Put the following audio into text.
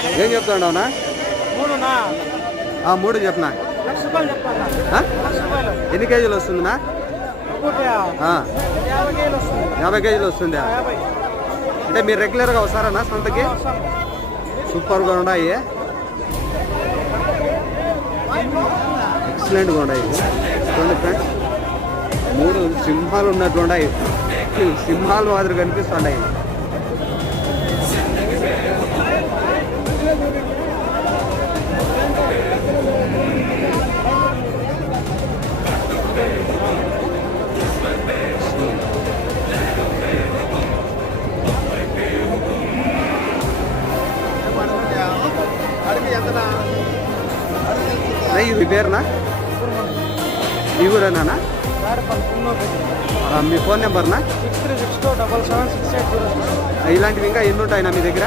ఏం చెప్తాడవునా? మూడు చెప్పనా? ఎన్ని కేజీలు వస్తుందినా? 50 కేజీలు వస్తుందా? అంటే మీరు రెగ్యులర్గా వస్తారన్నా సంతకి? సూపర్గా ఉన్నాయి, ఎక్సలెంట్గా ఉన్నాయి. చూడండి ఫ్రెండ్స్, 3 సింహాలు ఉన్నట్లున్నాయి, సింహాలు మాదిరి కనిపిస్తున్నాయి. మీ పేరునా? మీ ఊరేనా? మీ ఫోన్ నెంబర్నా? ఇలాంటివి ఇంకా ఎన్ని ఉంటాయినా మీ దగ్గర?